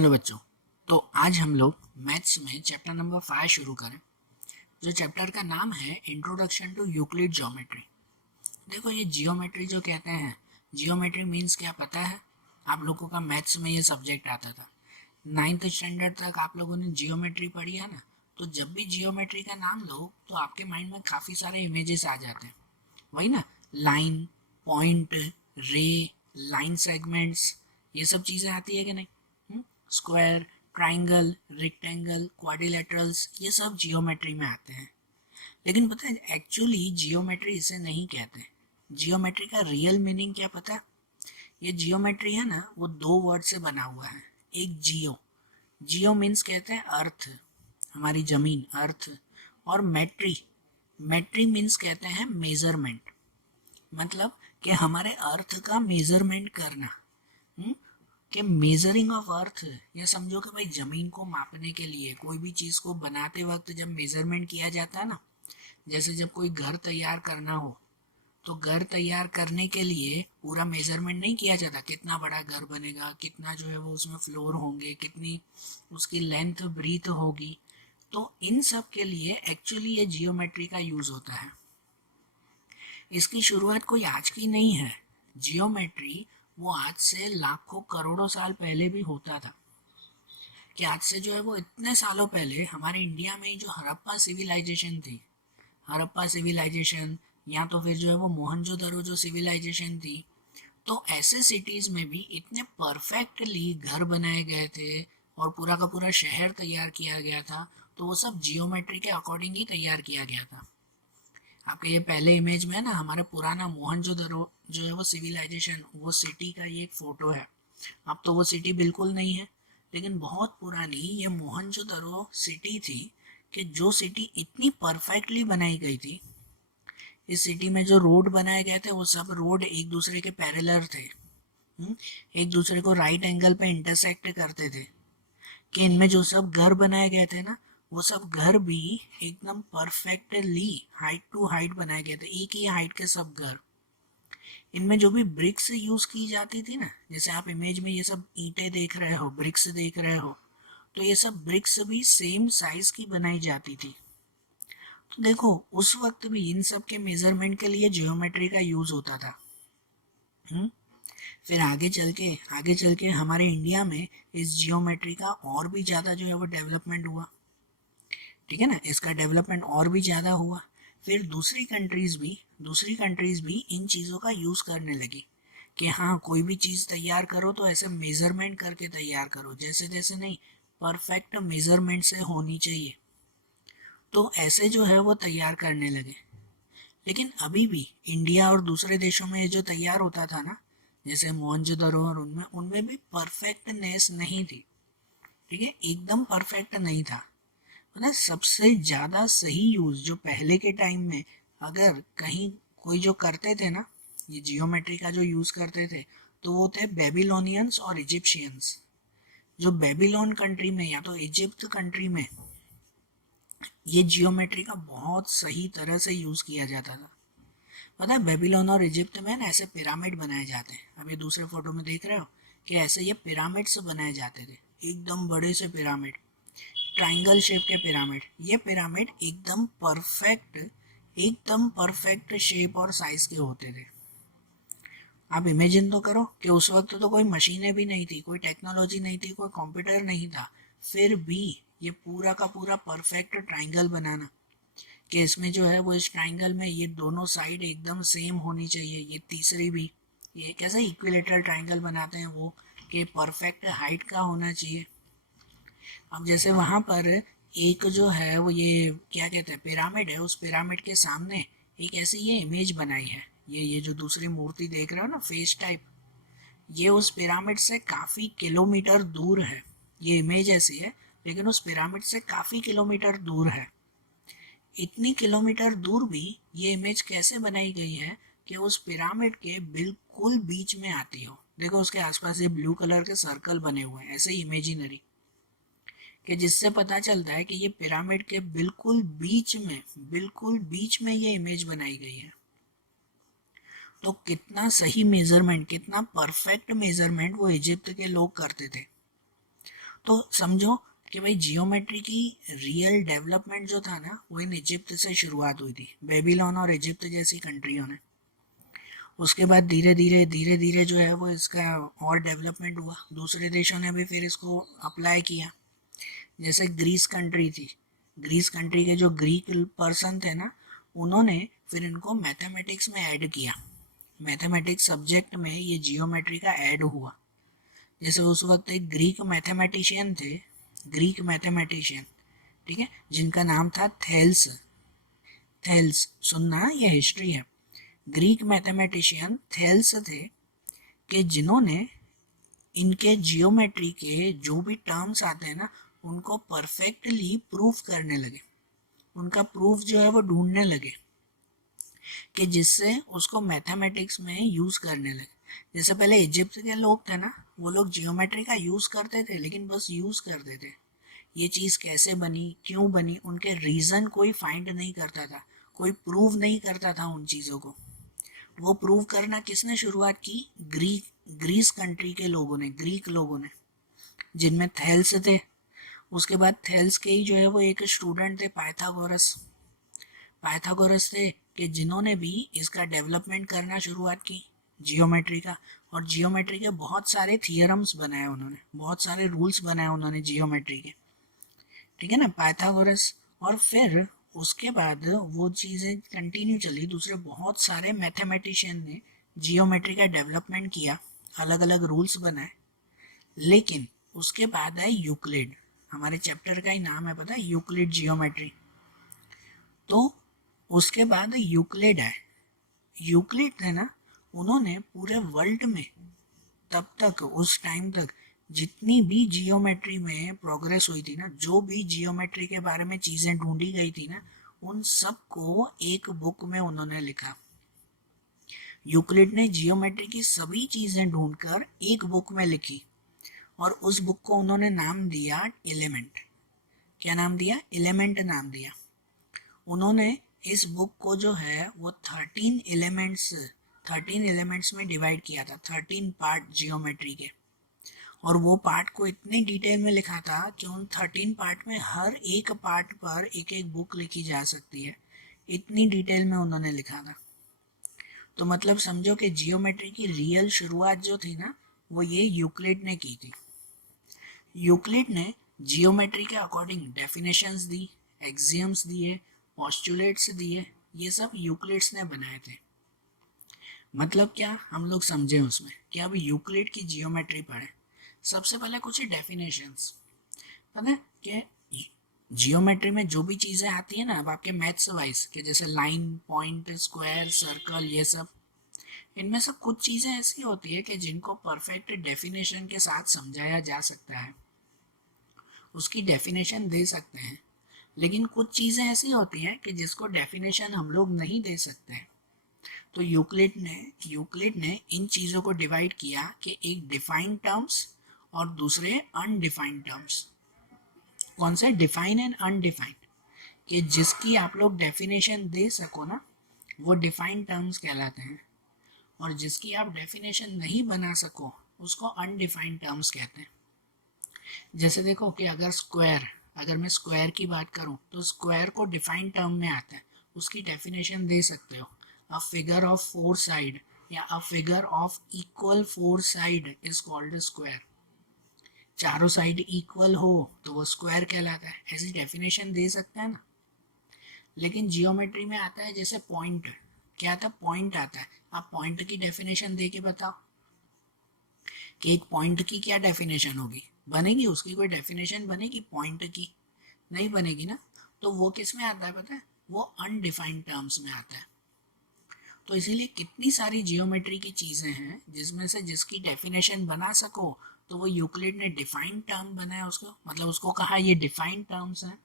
Hello बच्चों। तो आज हम लोग मैथ्स में चैप्टर नंबर 5 शुरू करें, जो चैप्टर का नाम है इंट्रोडक्शन टू यूक्लिड ज्योमेट्री। देखो, ये जियोमेट्री जो कहते हैं, जियोमेट्री मीन्स क्या पता है? आप लोगों का मैथ्स में ये सब्जेक्ट आता था, 9th स्टैंडर्ड तक आप लोगों ने जियोमेट्री पढ़ी है ना। तो जब भी जियोमेट्री का नाम लो तो आपके माइंड में काफ़ी सारे इमेजेस आ जाते हैं, वही ना, लाइन, पॉइंट, रे, लाइन सेगमेंट्स, ये सब चीज़ें आती है कि नहीं? स्क्वायर, ट्राइंगल, रेक्टेंगल, क्वाड्रिलेटरल्स, ये सब जियोमेट्री में आते हैं। लेकिन पता है एक्चुअली जियोमेट्री इसे नहीं कहते। जियोमेट्री का रियल मीनिंग क्या पता है? ये जियोमेट्री है ना, वो दो वर्ड से बना हुआ है। एक जियो, जियो मीन्स कहते हैं अर्थ, हमारी जमीन, अर्थ। और मेट्री, मेट्री मीन्स कहते हैं मेजरमेंट, मतलब कि हमारे अर्थ का मेजरमेंट करना। कि मेजरिंग ऑफ अर्थ, या समझो कि भाई ज़मीन को मापने के लिए कोई भी चीज़ को बनाते वक्त जब मेजरमेंट किया जाता है ना, जैसे जब कोई घर तैयार करना हो तो घर तैयार करने के लिए पूरा मेजरमेंट नहीं किया जाता, कितना बड़ा घर बनेगा, कितना जो है वो उसमें फ्लोर होंगे, कितनी उसकी लेंथ ब्रीथ होगी। तो इन सब के लिए एक्चुअली ये जियोमेट्री का यूज़ होता है। इसकी शुरुआत कोई आज की नहीं है। जियोमेट्री वो आज से लाखों करोड़ों साल पहले भी होता था। कि आज से जो है वो इतने सालों पहले हमारे इंडिया में जो हड़प्पा सिविलाइजेशन थी, हड़प्पा सिविलाइजेशन, या तो फिर जो है वो मोहनजोदड़ो जो सिविलाइजेशन थी, तो ऐसे सिटीज़ में भी इतने परफेक्टली घर बनाए गए थे और पूरा का पूरा शहर तैयार किया गया था। तो वो सब जियोमेट्री के अकॉर्डिंग ही तैयार किया गया था। आपके ये पहले इमेज में है ना, हमारा पुराना मोहनजोदड़ो जो है वो सिविलाइजेशन, वो सिटी का ये एक फ़ोटो है। अब तो वो सिटी बिल्कुल नहीं है, लेकिन बहुत पुरानी ये मोहनजोदड़ो सिटी थी, कि जो सिटी इतनी परफेक्टली बनाई गई थी। इस सिटी में जो रोड बनाए गए थे वो सब रोड एक दूसरे के पैरेलल थे, एक दूसरे को राइट एंगल पे इंटरसेक्ट करते थे। कि इनमें जो सब घर बनाए गए थे ना, वो सब घर भी एकदम परफेक्टली हाइट टू हाइट बनाए गए थे, एक ही हाइट के सब घर। इनमें जो भी ब्रिक्स यूज की जाती थी ना, जैसे आप इमेज में ये सब ईंटें देख रहे हो, ब्रिक्स देख रहे हो, तो ये सब ब्रिक्स भी सेम साइज की बनाई जाती थी। तो देखो, उस वक्त भी इन सब के मेजरमेंट के लिए जियोमेट्री का यूज होता था। फिर आगे चल के हमारे इंडिया में इस जियोमेट्री का और भी ज़्यादा जो है वो डेवलपमेंट हुआ। ठीक है ना, इसका डेवलपमेंट और भी ज़्यादा हुआ। फिर दूसरी कंट्रीज़ भी इन चीज़ों का यूज़ करने लगी, कि हाँ कोई भी चीज़ तैयार करो तो ऐसे मेज़रमेंट करके तैयार करो, जैसे जैसे नहीं, परफेक्ट मेज़रमेंट से होनी चाहिए। तो ऐसे जो है वो तैयार करने लगे। लेकिन अभी भी इंडिया और दूसरे देशों में ये जो तैयार होता था ना, जैसे मोहनजोदड़ो, और उनमें उनमें भी परफेक्टनेस नहीं थी। ठीक है, एकदम परफेक्ट नहीं था। मतलब सबसे ज़्यादा सही यूज़ जो पहले के टाइम में, अगर कहीं कोई जो करते थे ना, ये जियोमेट्री का जो यूज़ करते थे, तो वो थे बेबीलोनियंस और इजिप्शियंस। जो बेबीलोन कंट्री में या तो इजिप्ट कंट्री में ये जियोमेट्री का बहुत सही तरह से यूज़ किया जाता था। पता है, बेबीलोन और इजिप्ट में ना ऐसे पिरामिड बनाए जाते हैं। अब ये दूसरे फोटो में देख रहे हो कि ऐसे ये पिरामिड्स बनाए जाते थे, एकदम बड़े से पिरामिड, ट्राइंगल शेप के पिरामिड। ये पिरामिड एकदम परफेक्ट शेप और साइज के होते थे। आप इमेजिन तो करो कि उस वक्त तो कोई मशीनें भी नहीं थी, कोई टेक्नोलॉजी नहीं थी, कोई कंप्यूटर नहीं था, फिर भी ये पूरा का पूरा परफेक्ट ट्राइंगल बनाना, कि इसमें जो है वो इस ट्राइंगल में ये दोनों साइड एकदम सेम होनी चाहिए, ये तीसरी भी, ये कैसे इक्विलेटरल ट्राइंगल बनाते हैं वो, कि परफेक्ट हाइट का होना चाहिए। अब जैसे वहाँ पर एक जो है वो ये क्या कहते हैं पिरामिड है, उस पिरामिड के सामने एक ऐसी ये इमेज बनाई है, ये जो दूसरी मूर्ति देख रहे हो ना, फेस टाइप, ये उस पिरामिड से काफ़ी किलोमीटर दूर है। ये इमेज ऐसी है, लेकिन उस पिरामिड से काफ़ी किलोमीटर दूर है। इतनी किलोमीटर दूर भी ये इमेज कैसे बनाई गई है कि उस पिरामिड के बिल्कुल बीच में आती हो। देखो उसके आसपास ये ब्लू कलर के सर्कल बने हुए हैं, ऐसे इमेजिनरी, कि जिससे पता चलता है कि ये पिरामिड के बिल्कुल बीच में ये इमेज बनाई गई है। तो कितना सही मेजरमेंट, कितना परफेक्ट मेजरमेंट वो इजिप्ट के लोग करते थे। तो समझो कि भाई जियोमेट्री की रियल डेवलपमेंट जो था ना वो इन इजिप्ट से शुरुआत हुई थी, बेबीलोन और इजिप्ट जैसी कंट्रियों ने। उसके बाद धीरे धीरे जो है वो इसका और डेवलपमेंट हुआ, दूसरे देशों ने भी फिर इसको अप्लाई किया। जैसे ग्रीस कंट्री थी, ग्रीस कंट्री के जो ग्रीक पर्सन थे ना, उन्होंने फिर इनको मैथमेटिक्स में ऐड किया। मैथमेटिक्स सब्जेक्ट में ये जियोमेट्री का ऐड हुआ। जैसे उस वक्त एक ग्रीक मैथमेटिशियन थे, ग्रीक मैथमेटिशियन, ठीक है, जिनका नाम था थेल्स। थेल्स सुनना, ये हिस्ट्री है। ग्रीक मैथमेटिशियन थेल्स थे कि जिन्होंने इनके जियोमेट्री के जो भी टर्म्स आते हैं ना उनको परफेक्टली प्रूफ करने लगे, उनका प्रूफ जो है वो ढूंढने लगे कि जिससे उसको मैथमेटिक्स में यूज़ करने लगे। जैसे पहले इजिप्ट के लोग थे ना, वो लोग जियोमेट्री का यूज़ करते थे लेकिन बस यूज़ करते थे। ये चीज़ कैसे बनी, क्यों बनी, उनके रीज़न कोई फाइंड नहीं करता था, कोई प्रूव नहीं करता था उन चीज़ों को। वो प्रूव करना किसने शुरुआत की? ग्रीस कंट्री के लोगों ने, ग्रीक लोगों ने, जिनमें थेल्स थे। उसके बाद थेल्स के ही जो है वो एक स्टूडेंट थे पाइथागोरस। पाइथागोरस थे कि जिन्होंने भी इसका डेवलपमेंट करना शुरुआत की जियोमेट्री का। और जियोमेट्री के बहुत सारे थियरम्स बनाए उन्होंने, बहुत सारे रूल्स बनाए उन्होंने जियोमेट्री के, ठीक है ना, पाइथागोरस। और फिर उसके बाद वो चीज़ें कंटिन्यू चली, दूसरे बहुत सारे मैथमेटिशियन ने जियोमेट्री का डेवलपमेंट किया, अलग अलग रूल्स बनाए। लेकिन उसके बाद आए यूक्लिड, हमारे चैप्टर का ही नाम है पता है, यूक्लिड जियोमेट्री। तो उसके बाद यूक्लिड है। यूक्लिड थे ना, उन्होंने पूरे वर्ल्ड में तब तक, उस टाइम तक जितनी भी जियोमेट्री में प्रोग्रेस हुई थी ना, जो भी जियोमेट्री के बारे में चीज़ें ढूंढी गई थी ना, उन सब को एक बुक में उन्होंने लिखा। यूक्लिड ने जियोमेट्री की सभी चीज़ें ढूंढकर एक बुक में लिखी और उस बुक को उन्होंने नाम दिया एलिमेंट। क्या नाम दिया? एलिमेंट नाम दिया। उन्होंने इस बुक को जो है वो 13 एलिमेंट्स में डिवाइड किया था, 13 पार्ट जियोमेट्री के। और वो पार्ट को इतने डिटेल में लिखा था कि उन 13 पार्ट में हर एक पार्ट पर एक एक बुक लिखी जा सकती है, इतनी डिटेल में उन्होंने लिखा था। तो मतलब समझो कि जियोमेट्री की रियल शुरुआत जो थी ना वो ये यूक्लिड ने की थी। यूक्लिड ने जियोमेट्री के अकॉर्डिंग डेफिनेशंस दी, एक्सियम्स दिए, पोस्टुलेट्स दिए, ये सब यूक्लिड्स ने बनाए थे। मतलब क्या हम लोग समझे उसमें कि अब यूक्लिड की जियोमेट्री पढ़े। सबसे पहले कुछ डेफिनेशंस पता है कि जियोमेट्री में जो भी चीज़ें आती है ना, अब आपके मैथ्स वाइज के जैसे लाइन, पॉइंट, स्क्वायर, सर्कल, ये सब, इनमें से कुछ चीज़ें ऐसी होती है कि जिनको परफेक्ट डेफिनेशन के साथ समझाया जा सकता है, उसकी डेफिनेशन दे सकते हैं। लेकिन कुछ चीज़ें ऐसी होती हैं कि जिसको डेफिनेशन हम लोग नहीं दे सकते। तो यूक्लिड ने इन चीज़ों को डिवाइड किया कि एक डिफाइंड टर्म्स और दूसरे अनडिफाइंड टर्म्स। कौन से? डिफाइन एंड अनडिफाइंड, कि जिसकी आप लोग डेफिनेशन दे सको ना वो डिफाइंड टर्म्स कहलाते हैं, और जिसकी आप डेफिनेशन नहीं बना सको उसको अनडिफाइंड टर्म्स कहते हैं। जैसे देखो कि अगर मैं स्क्वायर की बात करूं तो स्क्वायर को डिफाइंड टर्म में आता है, उसकी डेफिनेशन दे सकते हो, अ फिगर ऑफ 4 साइड या a figure of equal 4 side is called square. चारों साइड इक्वल हो तो वो स्क्वायर कहलाता है, ऐसी डेफिनेशन दे सकता है ना। लेकिन जियोमेट्री में आता है जैसे पॉइंट, क्या आता है? पॉइंट आता है। आप पॉइंट की डेफिनेशन दे के बताओ कि एक पॉइंट की क्या डेफिनेशन होगी, बनेगी? उसकी कोई डेफिनेशन बनेगी पॉइंट की? नहीं बनेगी ना। तो वो किस में आता है पता है? वो अनडिफाइंड टर्म्स में आता है। तो इसीलिए कितनी सारी जियोमेट्री की चीज़ें हैं जिसमें से जिसकी डेफिनेशन बना सको तो वो यूक्लिड ने डिफाइंड टर्म बनाया उसको, मतलब उसको कहा ये डिफाइंड टर्म्स हैं।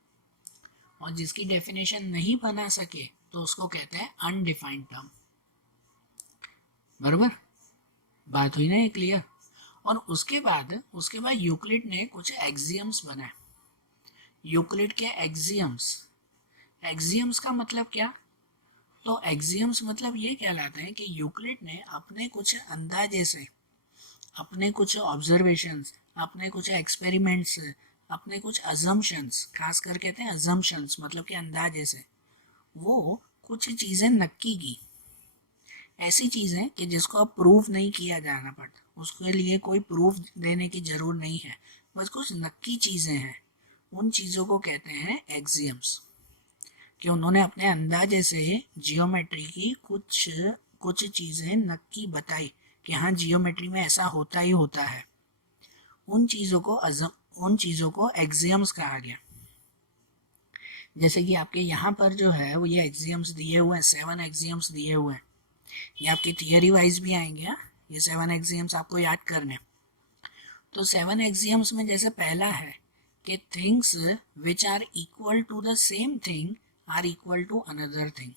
और जिसकी डेफिनेशन नहीं बना सके तो उसको कहते हैं अनडिफाइंड टर्म। बराबर बात हुई ना ये क्लियर? और उसके बाद यूक्लिड ने कुछ एक्सियम्स बनाए। यूक्लिड के एक्सियम्स का मतलब क्या? तो एक्सियम्स मतलब ये कहलाते हैं कि यूक्लिड ने अपने कुछ अंदाजे से, अपने कुछ ऑब्जर्वेशंस, अपने कुछ एक्सपेरिमेंट्स, अपने कुछ अजम्पशंस, खास कर कहते हैं अजम्पशंस मतलब कि अंदाजे से वो कुछ चीज़ें नक्की की, ऐसी चीज़ें कि जिसको अब प्रूफ नहीं किया जाना पड़ता, उसके लिए कोई प्रूफ देने की ज़रूरत नहीं है, बस कुछ नक्की चीज़ें हैं, उन चीज़ों को कहते हैं एक्सियम्स। कि उन्होंने अपने अंदाजे से जियोमेट्री की कुछ कुछ चीज़ें नक्की बताई कि हाँ जियोमेट्री में ऐसा होता ही होता है, उन चीज़ों को एक्सियम्स कहा गया। जैसे कि आपके यहाँ पर जो है वो ये एक्सियम्स दिए हुए हैं, 7 एक्सियम्स दिए हुए हैं, ये आपकी थियरी वाइज भी आएंगे। ये 7 एक्सियम्स आपको याद करने। तो 7 एक्सियम्स में जैसे पहला है कि things which are equal to the same thing are equal to another thing.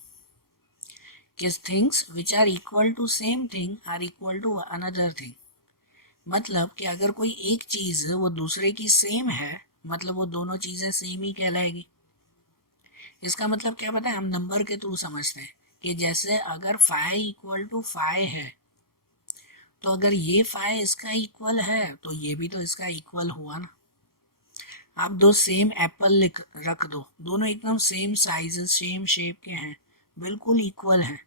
कि things which are equal to same thing are equal to another thing, मतलब कि अगर कोई एक चीज़ वो दूसरे की सेम है मतलब वो दोनों चीज़ें सेम ही कहलाएगी। इसका मतलब क्या पता है, हम नंबर के थ्रू समझते हैं कि जैसे अगर 5 इक्वल टू 5 है तो अगर ये 5 इसका इक्वल है तो ये भी तो इसका इक्वल हुआ ना। आप दो सेम एप्पल रख दो, दोनों एकदम सेम साइज सेम शेप के हैं, बिल्कुल इक्वल हैं,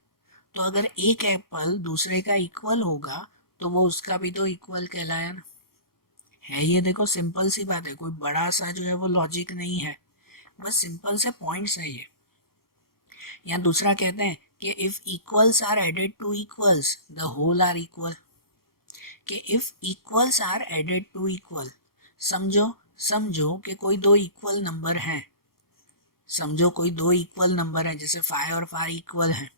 तो अगर एक एप्पल दूसरे का इक्वल होगा तो वो उसका भी तो इक्वल कहलाया ना। है ये देखो सिंपल सी बात है, कोई बड़ा सा जो है वो लॉजिक नहीं है, बस सिंपल से पॉइंट्स है ये। या दूसरा कहते हैं कि if equals are added to equals the whole are equal. कि if equals are added to equal, समझो समझो कि कोई दो इक्वल नंबर हैं, समझो कोई दो इक्वल नंबर हैं जैसे 5 और 5 इक्वल हैं,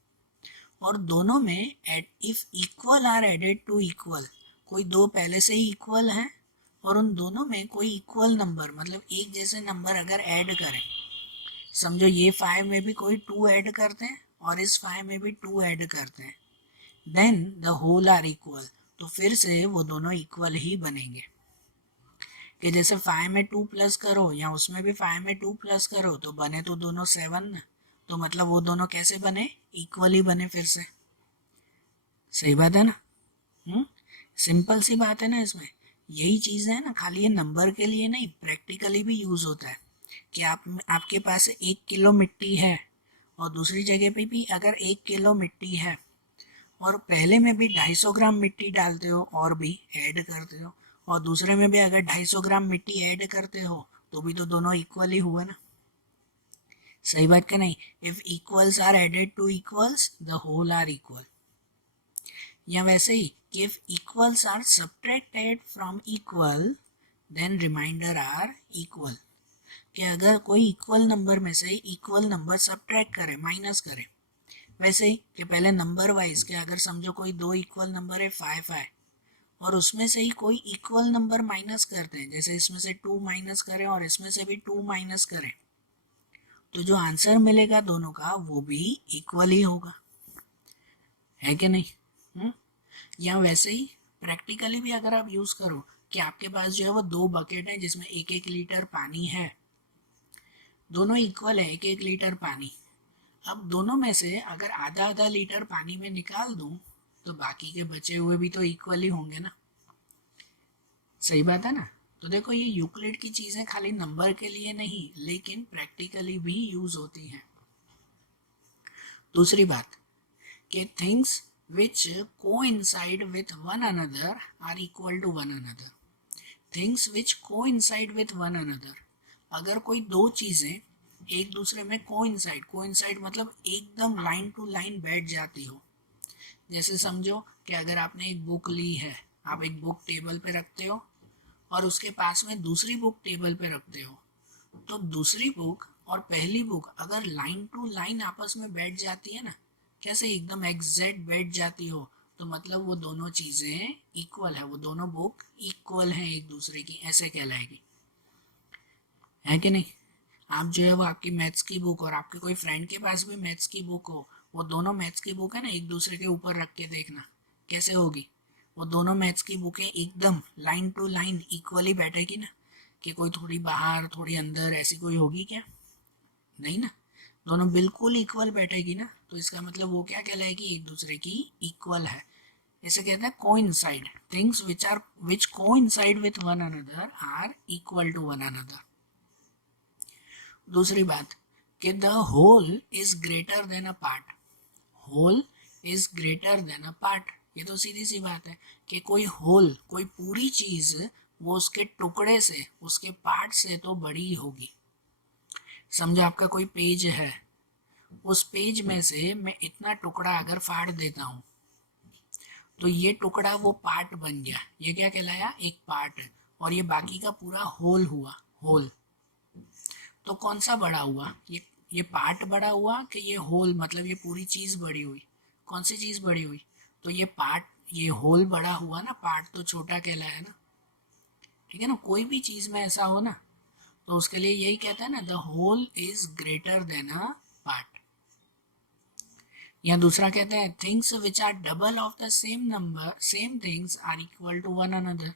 और दोनों में if equal are added to equal, कोई दो पहले से ही इक्वल हैं और उन दोनों में कोई इक्वल नंबर मतलब एक जैसे नंबर अगर ऐड करें, समझो ये 5 में भी कोई 2 ऐड करते हैं और इस 5 में भी 2 ऐड करते हैं, then the whole are equal, तो फिर से वो दोनों इक्वल ही बनेंगे। कि जैसे 5 में 2 प्लस करो या उसमें भी 5 में 2 प्लस करो तो बने तो दोनों 7 ना, तो मतलब वो दोनों कैसे बने, इक्वल ही बने फिर से। सही बात है ना। सिंपल सी बात है ना। इसमें यही चीज़ है ना, खाली ये नंबर के लिए नहीं, प्रैक्टिकली भी यूज़ होता है। कि आपके पास 1 किलो मिट्टी है और दूसरी जगह पे भी अगर 1 किलो मिट्टी है और पहले में भी 250 ग्राम मिट्टी डालते हो और भी ऐड करते हो, और दूसरे में भी अगर 250 ग्राम मिट्टी ऐड करते हो तो भी तो दोनों इक्वल ही हुए ना। सही बात क्या नहीं। If equals are added to equals the whole are equal. या वैसे ही कि if equals are subtracted from equal then remainder are equal. कि अगर कोई इक्वल नंबर में से इक्वल नंबर सब्ट्रैक्ट करे, माइनस करे, वैसे ही कि पहले नंबर वाइज के अगर समझो कोई दो इक्वल नंबर है 5 है और उसमें से ही कोई इक्वल नंबर माइनस करते हैं, जैसे इसमें से 2 माइनस करें और इसमें से भी 2 माइनस करें, तो जो आंसर मिलेगा दोनों का वो भी इक्वल ही होगा। है कि नहीं। या वैसे ही प्रैक्टिकली भी अगर आप यूज़ करो कि आपके पास जो है वो दो बकेट है जिसमें 1-1 लीटर पानी है, दोनों इक्वल है 1-1 लीटर पानी, अब दोनों में से अगर आधा आधा लीटर पानी में निकाल दूं तो बाकी के बचे हुए भी तो इक्वल ही होंगे ना। सही बात है ना। तो देखो ये यूक्लिड की चीज़ें खाली नंबर के लिए नहीं लेकिन प्रैक्टिकली भी यूज होती हैं। दूसरी बात कि things which coincide with one another are equal to one another. Things which coincide with one another, अगर कोई दो चीज़ें एक दूसरे में कोइंसाइड मतलब एकदम लाइन टू लाइन बैठ जाती हो, जैसे समझो कि अगर आपने एक बुक ली है, आप एक बुक टेबल पे रखते हो और उसके पास में दूसरी बुक टेबल पे रखते हो, तो दूसरी बुक और पहली बुक अगर लाइन टू लाइन आपस में बैठ जाती है ना, कैसे एकदम एग्जैक्ट बैठ जाती हो, तो मतलब वो दोनों चीज़ें इक्वल है, वो दोनों बुक इक्वल हैं एक दूसरे की, ऐसे कहलाएगी। है कि नहीं। आप जो है वो आपकी मैथ्स की बुक और आपके कोई फ्रेंड के पास भी मैथ्स की बुक हो, वो दोनों मैथ्स की बुक है ना एक दूसरे के ऊपर रख के देखना कैसे होगी, वो दोनों मैथ्स की बुकें एकदम लाइन टू लाइन इक्वली बैठेगी ना, कि कोई थोड़ी बाहर थोड़ी अंदर ऐसी कोई होगी क्या, नहीं ना, दोनों बिल्कुल इक्वल बैठेगी ना, तो इसका मतलब वो क्या कहलाएगी, एक दूसरे की इक्वल है। इसे कहते हैं coincide, things which coincide with one another are equal to one another. दूसरी बात कि the whole is greater than a part, whole is greater than a part, ये तो सीधी सी बात है कि कोई होल, कोई पूरी चीज वो उसके टुकड़े से, उसके पार्ट से तो बड़ी होगी। समझो आपका कोई पेज है, उस पेज में से मैं इतना टुकड़ा अगर फाड़ देता हूँ तो ये टुकड़ा वो पार्ट बन गया, ये क्या कहलाया, एक पार्ट, और ये बाकी का पूरा होल हुआ, होल। तो कौन सा बड़ा हुआ, ये पार्ट बड़ा हुआ कि ये होल, मतलब ये पूरी चीज़ बड़ी हुई, कौन सी चीज़ बड़ी हुई, तो ये पार्ट, ये होल बड़ा हुआ ना, पार्ट तो छोटा कहलाया ना, ठीक है ना। कोई भी चीज़ में ऐसा हो ना तो उसके लिए यही कहता है ना, the whole is greater than a part. या दूसरा कहते हैं things which are double of the same number, same things are equal to one another.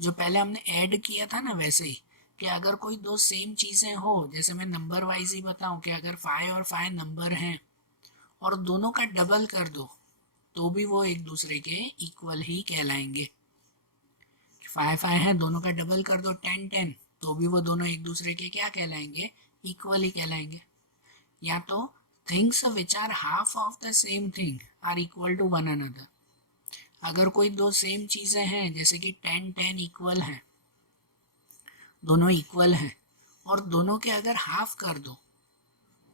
जो पहले हमने ऐड किया था ना वैसे ही, कि अगर कोई दो सेम चीज़ें हो, जैसे मैं नंबर वाइज ही बताऊं कि अगर 5 और 5 नंबर हैं और दोनों का डबल कर दो तो भी वो एक दूसरे के इक्वल ही कहलाएंगे। 5 5 है, दोनों का डबल कर दो 10 10, तो भी वो दोनों एक दूसरे के क्या कहलाएंगे, इक्वल ही कहलाएंगे। या तो things which are half of the same thing are equal to one another, अगर कोई दो सेम चीज़ें हैं जैसे कि 10 10 इक्वल हैं, दोनों इक्वल हैं, और दोनों के अगर हाफ कर दो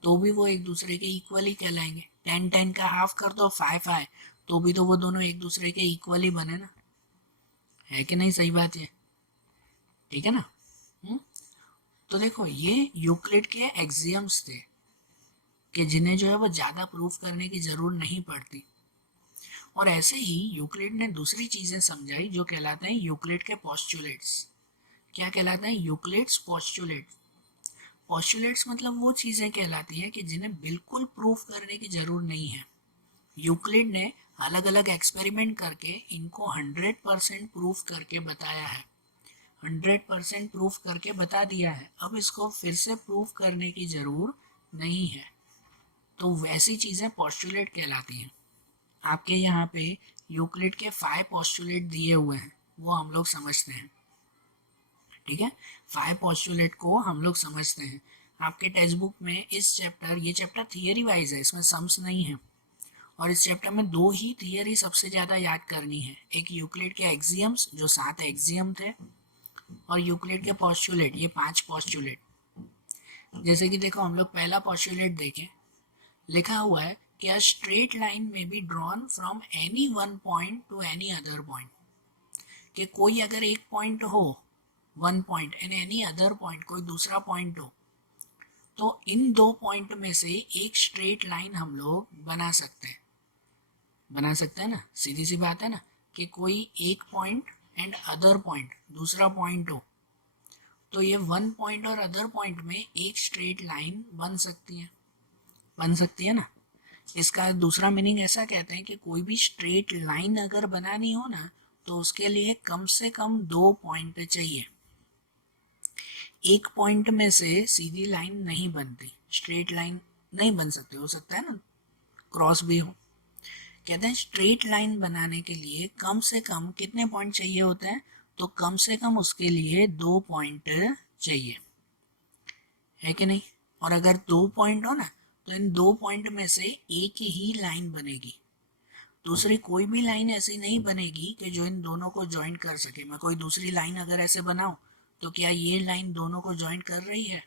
तो भी वो एक दूसरे के इक्वल ही कहलाएंगे। 10 10 का हाफ कर दो 5 5, तो भी तो वो दोनों एक दूसरे के इक्वल ही बने ना, है कि नहीं, सही बात है, ठीक है ना। तो देखो ये यूक्लिड के एक्सियम्स थे कि जिन्हें जो है वो ज़्यादा प्रूफ करने की ज़रूरत नहीं पड़ती। और ऐसे ही यूक्लिड ने दूसरी चीज़ें समझाई जो कहलाते हैं यूक्लिड के पोस्टुलेट्स। क्या कहलाते हैं, यूक्लिड्स पोस्टुलेट। पोस्टुलेट्स मतलब वो चीज़ें कहलाती हैं कि जिन्हें बिल्कुल प्रूफ करने की ज़रूरत नहीं है। यूक्लिड ने अलग अलग एक्सपेरिमेंट करके इनको 100% प्रूफ करके बताया है, 100% प्रूफ करके बता दिया है, अब इसको फिर से प्रूफ करने की ज़रूरत नहीं है। तो वैसी चीज़ें पोस्टुलेट कहलाती हैं। आपके यहाँ पे यूक्लिड के 5 पोस्टुलेट दिए हुए हैं, वो हम लोग समझते हैं, ठीक है। 5 पोस्टुलेट को हम लोग समझते हैं। आपके टेक्स्ट बुक में इस चैप्टर, ये चैप्टर थियरी वाइज है, इसमें सम्स नहीं है, और इस चैप्टर में 2 ही थियरी सबसे ज़्यादा याद करनी है, एक यूक्लिड के एक्सियम्स जो 7 एक्सियम थे, और यूक्लिड के पोस्टुलेट ये 5 पोस्टुलेट। जैसे कि देखो हम लोग पहला पोस्टुलेट देखें, लिखा हुआ है कि अ स्ट्रेट लाइन में be drawn from any one point two any other point, कि कोई अगर एक पॉइंट हो, one point, and any other point, कोई दूसरा पॉइंट हो, तो इन दो पॉइंट में से एक स्ट्रेट लाइन हम लोग बना सकते हैं, बना सकते हैं ना, सीधी सी बात है ना, कि कोई एक पॉइंट एंड अदर पॉइंट, दूसरा पॉइंट हो, तो ये वन पॉइंट और अदर पॉइंट में एक स्ट्रेट लाइन बन सकती है, बन सकती है ना। इसका दूसरा मीनिंग ऐसा कहते हैं कि कोई भी स्ट्रेट लाइन अगर बनानी हो ना तो उसके लिए कम से कम 2 पॉइंट चाहिए। एक पॉइंट में से सीधी लाइन नहीं बनती, स्ट्रेट लाइन नहीं बन सकती, हो सकता है ना क्रॉस भी हो। कहते हैं स्ट्रेट लाइन बनाने के लिए कम से कम कितने पॉइंट चाहिए होते हैं, तो कम से कम उसके लिए 2 पॉइंट चाहिए, है कि नहीं। और अगर 2 पॉइंट हो ना तो इन 2 पॉइंट में से एक ही लाइन बनेगी, दूसरी कोई भी लाइन ऐसी नहीं बनेगी कि जो इन दोनों को ज्वाइन कर सके। मैं कोई दूसरी लाइन अगर ऐसे बनाऊं तो क्या ये लाइन दोनों को ज्वाइन कर रही है,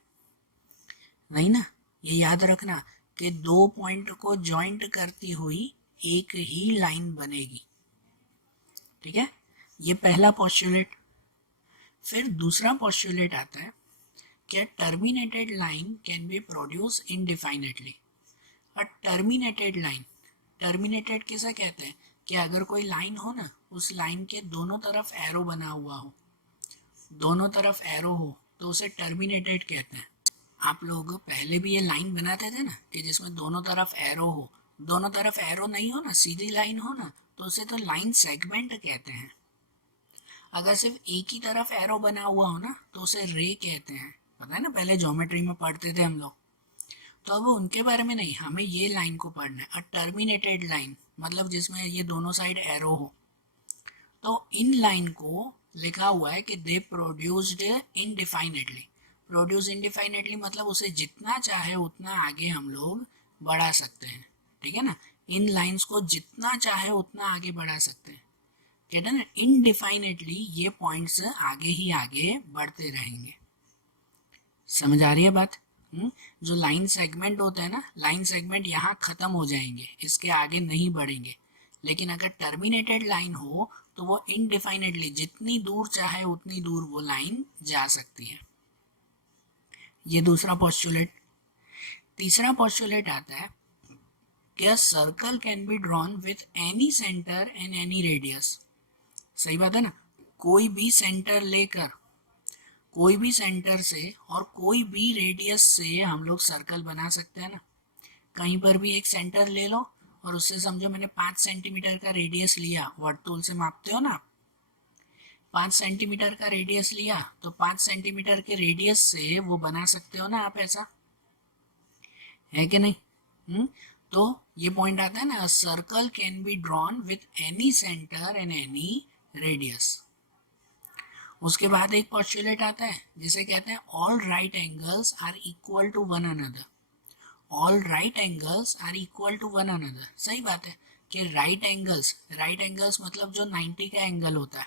नहीं ना। ये याद रखना कि 2 पॉइंट को ज्वाइंट करती हुई एक ही लाइन बनेगी, ठीक है। ये पहला पोस्टुलेट। फिर दूसरा पोस्टुलेट आता है कि terminated line can be produce indefinitely. A terminated line, terminated किसे कहते हैं, कि अगर कोई लाइन हो ना, उस लाइन के दोनों तरफ एरो बना हुआ हो, दोनों तरफ एरो हो, तो उसे टर्मिनेटेड कहते हैं। आप लोग पहले भी ये लाइन बनाते थे ना कि जिसमें दोनों तरफ एरो हो, दोनों तरफ एरो नहीं हो ना, सीधी लाइन हो ना, तो उसे तो लाइन सेगमेंट कहते हैं। अगर सिर्फ एक ही तरफ एरो बना हुआ हो ना तो उसे रे कहते हैं, पता है ना, पहले ज्योमेट्री में पढ़ते थे हम लोग। तो अब उनके बारे में नहीं, हमें ये लाइन को पढ़ना है। अ टर्मिनेटेड लाइन मतलब जिसमें ये दोनों साइड एरो हो। तो इन लाइन को लिखा हुआ है कि दे प्रोड्यूस्ड इनडिफाइनेटली। प्रोड्यूस इनडिफाइनेटली मतलब उसे जितना चाहे उतना आगे हम लोग बढ़ा सकते हैं, ठीक है ना। इन लाइंस को जितना चाहे उतना आगे बढ़ा सकते हैं, कहते हैं ना, इनडिफाइनेटली ये पॉइंट्स आगे ही आगे बढ़ते रहेंगे। समझ आ रही है बात? जो लाइन सेगमेंट होता है ना, लाइन सेगमेंट यहाँ ख़त्म हो जाएंगे, इसके आगे नहीं बढ़ेंगे। लेकिन अगर टर्मिनेटेड लाइन हो तो वो इनडिफाइनेटली जितनी दूर चाहे उतनी दूर वो लाइन जा सकती है। ये दूसरा पोस्टुलेट। तीसरा पोस्टुलेट आता है कि a circle can be drawn with any centre and any radius. सही बात है ना, कोई भी सेंटर लेकर, कोई भी सेंटर से और कोई भी रेडियस से हम लोग सर्कल बना सकते हैं ना। कहीं पर भी एक सेंटर ले लो और उससे समझो मैंने 5 सेंटीमीटर का रेडियस लिया, वर्तुल से मापते हो ना आप, 5 सेंटीमीटर का रेडियस लिया तो 5 सेंटीमीटर के रेडियस से वो बना सकते हो ना आप, ऐसा है कि नहीं? तो ये पॉइंट आता है ना, circle can be drawn with any centre and any radius. उसके बाद एक पोस्टुलेट आता है जिसे कहते हैं all right angles are equal to one another. All right angles are equal to one another. सही बात है कि राइट एंगल्स मतलब जो 90 का एंगल होता है,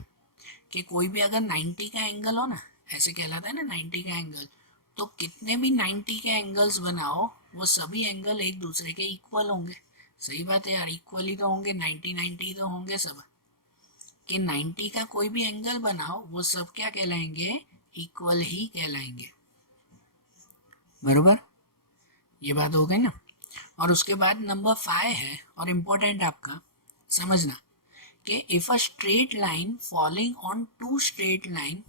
कि कोई भी अगर 90 का एंगल हो ना, ऐसे कहलाता है ना 90 का एंगल, तो कितने भी 90 के एंगल्स बनाओ वो सभी एंगल एक दूसरे के इक्वल होंगे। सही बात है यार, इक्वल ही तो होंगे, 90 तो होंगे सब। कि 90 का कोई भी एंगल बनाओ वो सब क्या कहलाएंगे, इक्वल ही कहलाएंगे। बरोबर, ये बात हो गई ना। और उसके बाद नंबर 5 है और इम्पोर्टेंट आपका समझना कि if a straight line falling on two straight line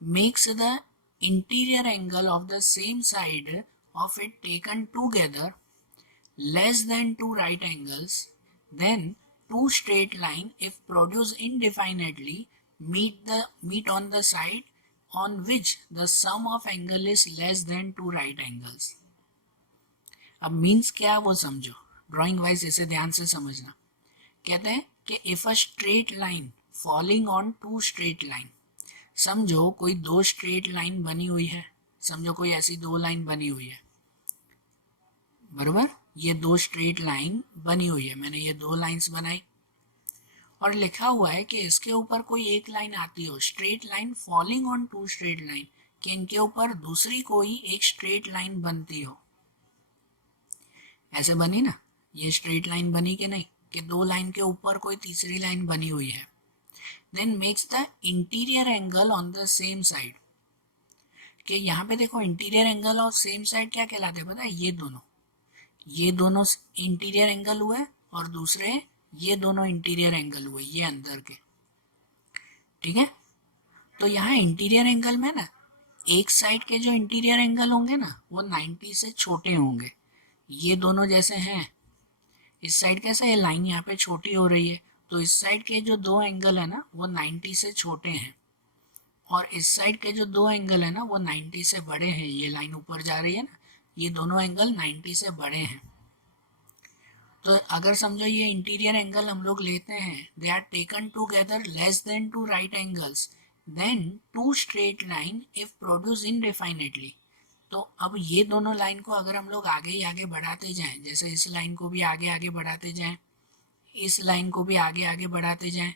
makes the interior angle of the same side of it taken together less than two right angles, then two straight line if produced indefinitely meet on the side on which the sum of angle is less than two right angles. अब means क्या वो समझो, drawing wise इसे ध्यान से समझना। कहते हैं कि if a straight line falling on two straight line, समझो कोई दो स्ट्रेट लाइन बनी हुई है, समझो कोई ऐसी दो लाइन बनी हुई है, बरोबर, ये दो स्ट्रेट लाइन बनी हुई है, मैंने ये दो लाइंस बनाई और लिखा हुआ है कि इसके ऊपर कोई एक लाइन आती हो, straight line falling on two straight line, कि इनके ऊपर दूसरी कोई एक स्ट्रेट लाइन बनती हो। ऐसे बनी ना, ये स्ट्रेट लाइन बनी कि नहीं, कि दो लाइन के ऊपर कोई तीसरी लाइन बनी हुई है। Then makes the interior angle on the same side, कि यहाँ पे देखो इंटीरियर एंगल और सेम साइड क्या कहलाते हैं पता है, ये दोनों इंटीरियर एंगल हुए और दूसरे ये दोनों इंटीरियर एंगल हुए, ये अंदर के, ठीक है। तो यहाँ इंटीरियर एंगल में ना एक साइड के जो इंटीरियर एंगल होंगे ना वो 90 से छोटे होंगे, ये दोनों जैसे हैं, इस साइड कैसा है, लाइन यहाँ पे छोटी हो रही है, तो इस साइड के जो दो एंगल है ना वो 90 से छोटे हैं, और इस साइड के जो दो एंगल है ना वो 90 से बड़े हैं। ये लाइन ऊपर जा रही है ना, ये दोनों एंगल 90 से बड़े हैं। तो अगर समझो ये इंटीरियर एंगल हम लोग लेते हैं, they are taken together less than two right angles, then two straight line if produce indefinitely. तो अब ये दोनों लाइन को अगर हम लोग आगे ही आगे बढ़ाते जाएं, जैसे इस लाइन को भी आगे आगे बढ़ाते जाएं, इस लाइन को भी आगे आगे बढ़ाते जाएं,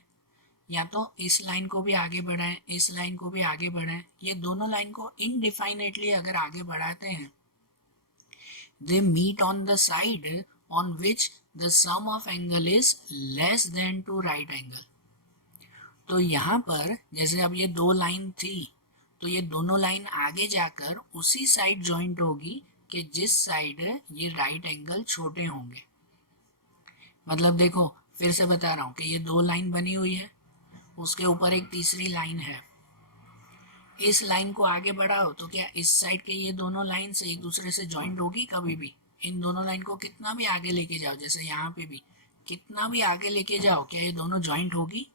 या तो इस लाइन को भी आगे बढ़ाएं, इस लाइन को भी आगे बढ़ाएं, ये दोनों लाइन को इनडिफाइनेटली अगर आगे बढ़ाते हैं, they meet on the side on which the sum of angle is less than two right angle। तो यहाँ पर जैसे अब ये दो लाइन थी, तो ये दोनों लाइन आगे जाकर उसी साइड जॉइंट होगी कि जिस साइड ये राइट एंगल छोटे होंगे। मतलब देखो फिर से बता रहा हूँ कि ये दो लाइन बनी हुई है, उसके ऊपर एक तीसरी लाइन है, इस लाइन को आगे बढ़ाओ तो क्या इस साइड के ये दोनों लाइन से एक दूसरे से जॉइंट होगी कभी भी? इन दोनों लाइन को कितना भी आगे लेके जाओ, जैसे यहाँ पे भी कितना भी आगे लेके जाओ, क्या ये दोनों जॉइंट होगी?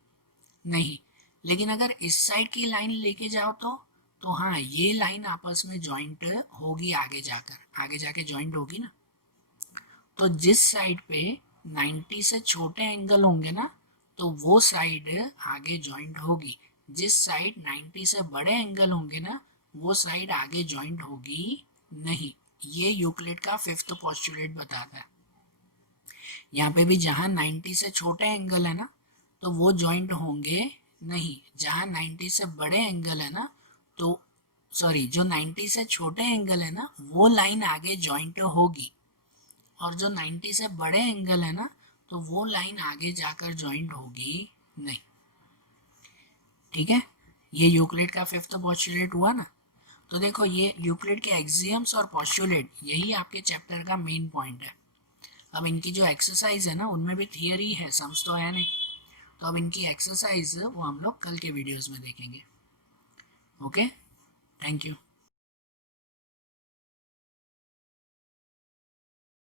नहीं। लेकिन अगर इस साइड की लाइन लेके जाओ तो तो हाँ, ये लाइन आपस में जॉइंट होगी, आगे जाके जॉइंट होगी ना। तो जिस साइड पे 90 से छोटे एंगल होंगे ना, तो वो साइड आगे जॉइंट होगी। जिस साइड 90 से बड़े एंगल होंगे ना, वो साइड आगे जॉइंट होगी नहीं। ये यूक्लिड का फिफ्थ पोस्टुलेट बताता है। यहाँ पे भी जहाँ 90 से छोटे एंगल है ना, तो वो जॉइंट होंगे नहीं। जहाँ 90 से बड़े एंगल है ना, तो सॉरी, जो 90 से छोटे एंगल है ना, वो लाइन आगे जॉइंट होगी। और जो 90 से बड़े एंगल है ना, तो वो लाइन आगे जाकर जॉइंट होगी नहीं। ठीक है, ये यूक्लिड का फिफ्थ पोस्टुलेट हुआ ना। तो देखो, ये यूक्लिड के एक्सियम्स और पोस्टुलेट, यही आपके चैप्टर का मेन पॉइंट है। अब इनकी जो एक्सरसाइज है ना, उनमें भी थियरी है, सम्स तो है नहीं। तो अब इनकी एक्सरसाइज वो हम लोग कल के वीडियोस में देखेंगे। Okay, thank you.